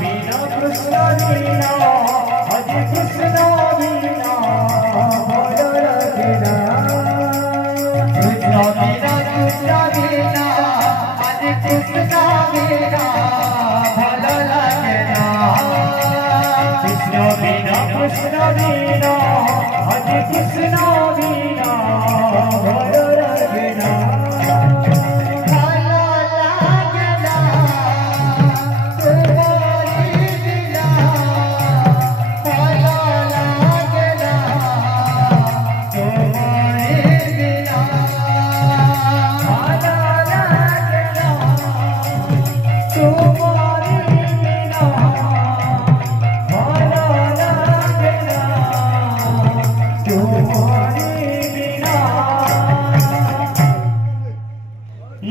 बिना कृष्ण बिना हरे कृष्ण बिना भल लगे ना कृष्ण बिना हरे कृष्ण बिना भल लगे ना कृष्ण बिना हरे कृष्ण बिना भल लगे ना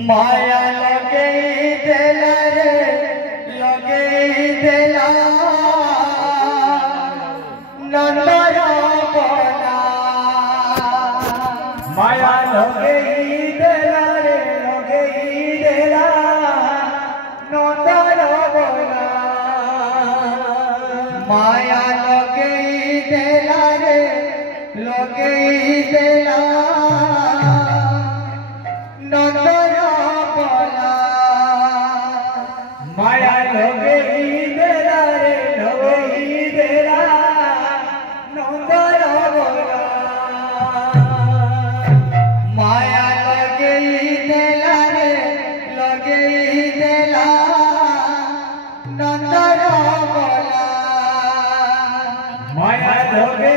माया लगे देला रे लगे देला नंदर बना माया लगे देला रे लगे देला नंदर बना माया लगे देला रे लगे देला नंदर माया लगे देला रे लगे देला नंदर बना माया लगे देला रे लगे देला नंदर बना माया लगे